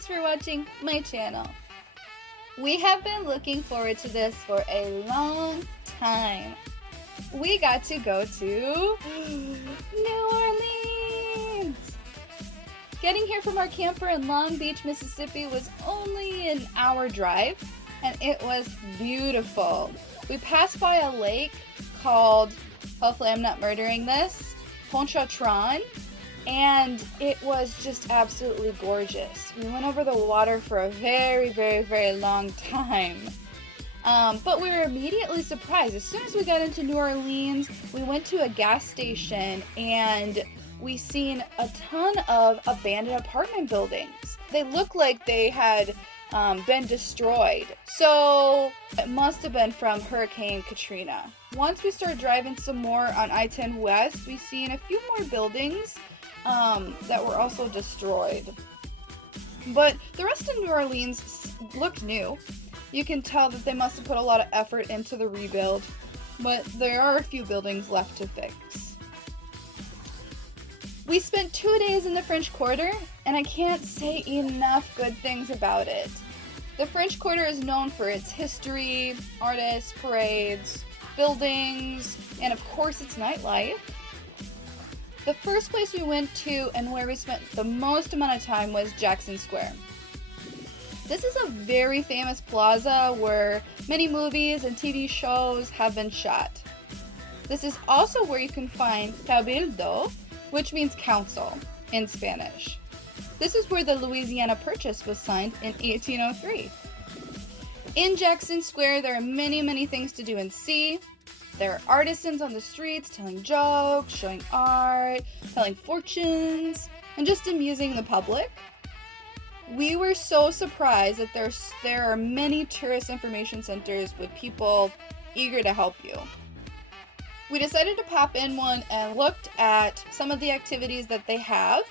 thanks for watching my channel. We have been looking forward to this for a long time. We got to go to New Orleans! Getting here from our camper in Long Beach, Mississippi was only an hour drive, and it was beautiful. We passed by a lake called, hopefully I'm not murdering this, Pontchartrain, and it was just absolutely gorgeous. We went over the water for a very, very, very long time. But we were immediately surprised. As soon as we got into New Orleans, we went to a gas station and we seen a ton of abandoned apartment buildings. They looked like they had been destroyed. So it must have been from Hurricane Katrina. Once we started driving some more on I-10 West, we seen a few more buildings that were also destroyed. But the rest of New Orleans looked new. You can tell that they must have put a lot of effort into the rebuild, but there are a few buildings left to fix. We spent 2 days in the French Quarter, and I can't say enough good things about it. The French Quarter is known for its history, artists, parades, buildings, and of course its nightlife. The first place we went to and where we spent the most amount of time was Jackson Square. This is a very famous plaza where many movies and TV shows have been shot. This is also where you can find Cabildo, which means council in Spanish. This is where the Louisiana Purchase was signed in 1803. In Jackson Square, there are many, many things to do and see. There are artisans on the streets telling jokes, showing art, telling fortunes, and just amusing the public. We were so surprised that there are many tourist information centers with people eager to help you. We decided to pop in one and looked at some of the activities that they have,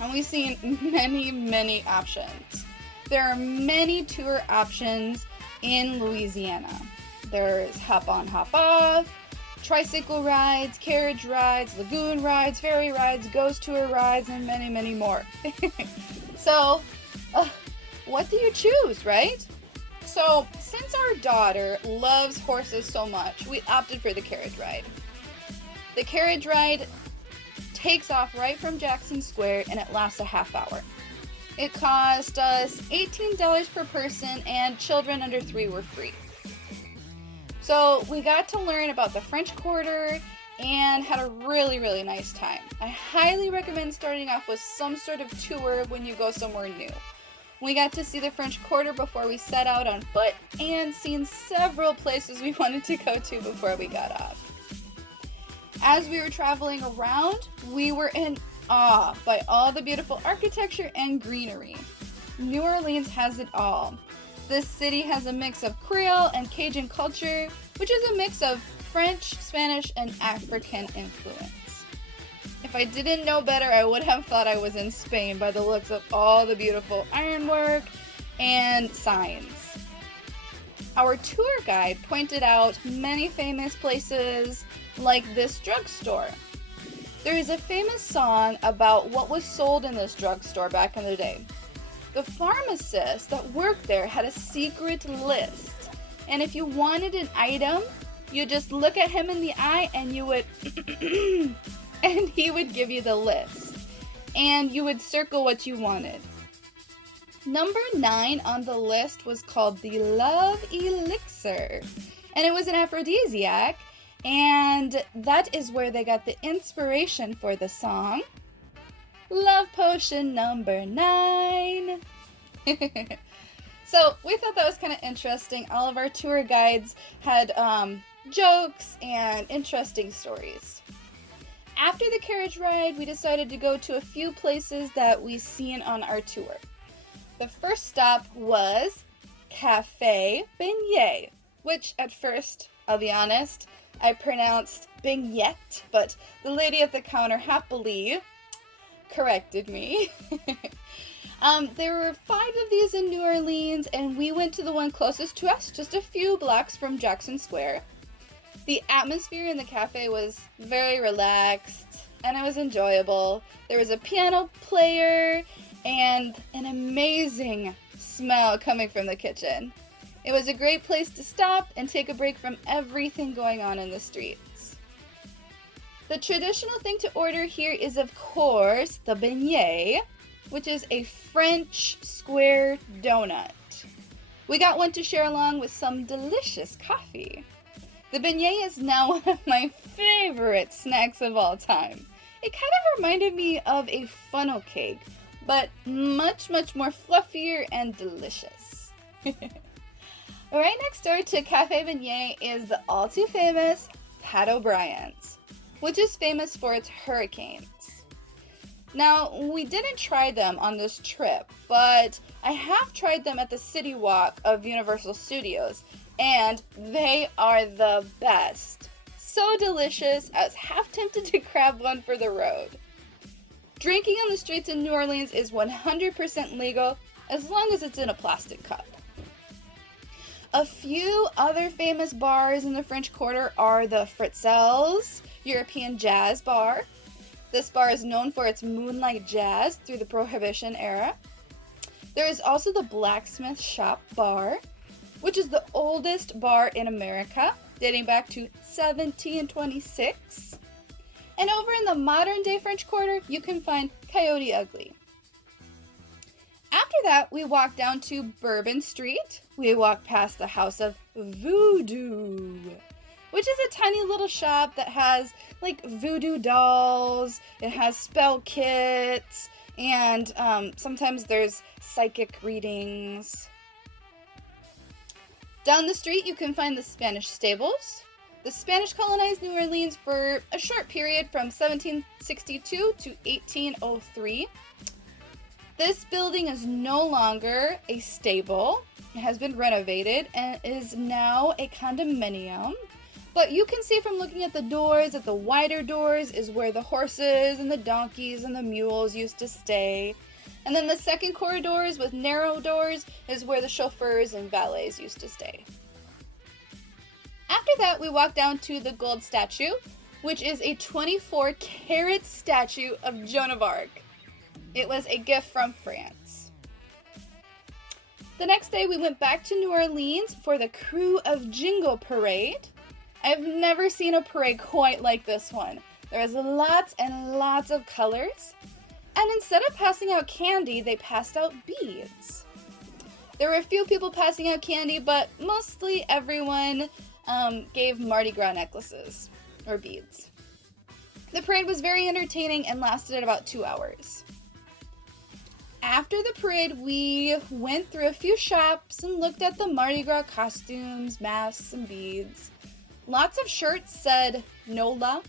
and we've seen many, many options. There are many tour options in Louisiana. There's hop on, hop off, tricycle rides, carriage rides, lagoon rides, ferry rides, ghost tour rides, and many, many more. So, what do you choose, right? So, since our daughter loves horses so much, we opted for the carriage ride. The carriage ride takes off right from Jackson Square and it lasts a half hour. It cost us $18 per person and children under 3 were free. So we got to learn about the French Quarter and had a really, really nice time. I highly recommend starting off with some sort of tour when you go somewhere new. We got to see the French Quarter before we set out on foot and seen several places we wanted to go to before we got off. As we were traveling around, we were in awe by all the beautiful architecture and greenery. New Orleans has it all. This city has a mix of Creole and Cajun culture, which is a mix of French, Spanish, and African influence. If I didn't know better, I would have thought I was in Spain by the looks of all the beautiful ironwork and signs. Our tour guide pointed out many famous places like this drugstore. There is a famous song about what was sold in this drugstore back in the day. The pharmacist that worked there had a secret list, and if you wanted an item, you just look at him in the eye and you would and he would give you the list, and you would circle what you wanted. Number 9 on the list was called the Love Elixir, and it was an aphrodisiac, and that is where they got the inspiration for the song Love Potion number 9. So we thought that was kind of interesting. All of our tour guides had jokes and interesting stories. After the carriage ride, we decided to go to a few places that we seen on our tour. The first stop was Cafe Beignet, which at first, I'll be honest, I pronounced Beignet, but the lady at the counter happily corrected me. There were 5 of these in New Orleans, and we went to the one closest to us, just a few blocks from Jackson Square. The atmosphere in the cafe was very relaxed, and it was enjoyable. There was a piano player, and an amazing smell coming from the kitchen. It was a great place to stop and take a break from everything going on in the streets. The traditional thing to order here is, of course, the beignet, which is a French square donut. We got one to share along with some delicious coffee. The beignet is now one of my favorite snacks of all time. It kind of reminded me of a funnel cake, but much, much more fluffier and delicious. Right next door to Cafe Beignet is the all too famous Pat O'Brien's, which is famous for its hurricanes. Now, we didn't try them on this trip, but I have tried them at the City Walk of Universal Studios, and they are the best. So delicious, I was half tempted to grab one for the road. Drinking on the streets in New Orleans is 100% legal, as long as it's in a plastic cup. A few other famous bars in the French Quarter are the Fritzel's European Jazz Bar. This bar is known for its moonlight jazz through the Prohibition era. There is also the Blacksmith Shop Bar, which is the oldest bar in America, dating back to 1726. And over in the modern day French Quarter, you can find Coyote Ugly. After that, we walk down to Bourbon Street. We walk past the House of VooDoo, which is a tiny little shop that has like voodoo dolls, it has spell kits, and sometimes there's psychic readings. Down the street you can find the Spanish Stables. The Spanish colonized New Orleans for a short period from 1762 to 1803. This building is no longer a stable. It has been renovated and is now a condominium. But you can see from looking at the doors that the wider doors is where the horses and the donkeys and the mules used to stay. And then the second corridors with narrow doors is where the chauffeurs and valets used to stay. After that, we walk down to the gold statue, which is a 24-carat statue of Joan of Arc. It was a gift from France. The next day, we went back to New Orleans for the Krewe of Jingle parade. I've never seen a parade quite like this one. There was lots and lots of colors, and instead of passing out candy, they passed out beads. There were a few people passing out candy, but mostly everyone gave Mardi Gras necklaces or beads. The parade was very entertaining and lasted about 2 hours. After the parade, we went through a few shops and looked at the Mardi Gras costumes, masks, and beads. Lots of shirts said NOLA,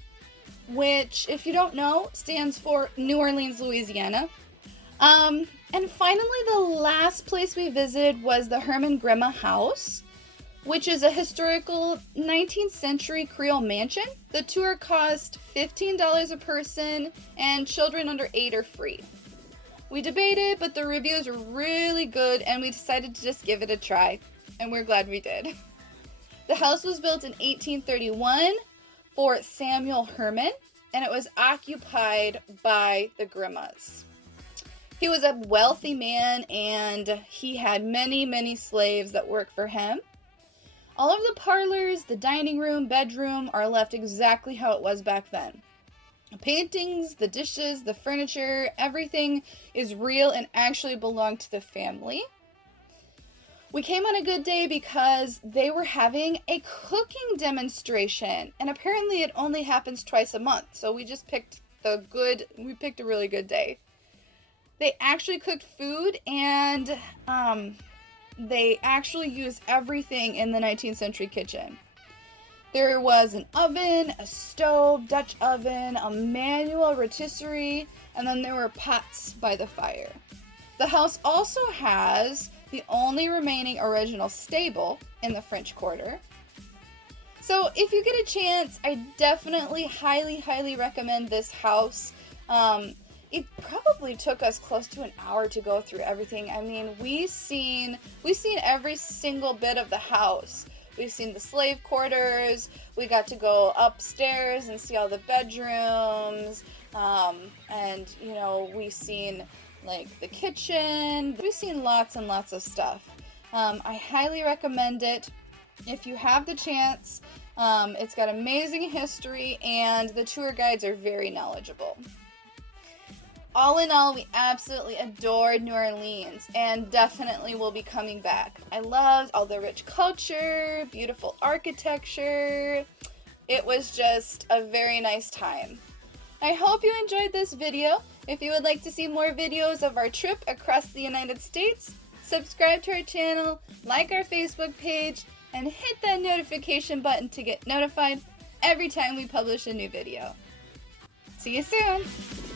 which, if you don't know, stands for New Orleans, Louisiana. And finally, the last place we visited was the Hermann-Grima House, which is a historical 19th century Creole mansion. The tour cost $15 a person, and children under 8 are free. We debated, but the reviews were really good, and we decided to just give it a try, and we're glad we did. The house was built in 1831 for Samuel Hermann, and it was occupied by the Grimas. He was a wealthy man, and he had many, many slaves that worked for him. All of the parlors, the dining room, bedroom are left exactly how it was back then. The paintings, the dishes, the furniture, everything is real and actually belonged to the family. We came on a good day because they were having a cooking demonstration, and apparently it only happens twice a month, so we just picked a really good day. They actually cooked food, and they actually used everything in the 19th century kitchen. There was an oven, a stove, Dutch oven, a manual rotisserie, and then there were pots by the fire. The house also has the only remaining original stable in the French Quarter. So if you get a chance, I definitely highly recommend this house. It probably took us close to an hour to go through everything. I mean, we've seen every single bit of the house. We've seen the slave quarters, we got to go upstairs and see all the bedrooms, and, we've seen like the kitchen. We've seen lots and lots of stuff. I highly recommend it if you have the chance. It's got amazing history, and the tour guides are very knowledgeable. All in all, we absolutely adored New Orleans and definitely will be coming back. I loved all the rich culture, beautiful architecture. It was just a very nice time. I hope you enjoyed this video. If you would like to see more videos of our trip across the United States, subscribe to our channel, like our Facebook page, and hit that notification button to get notified every time we publish a new video. See you soon!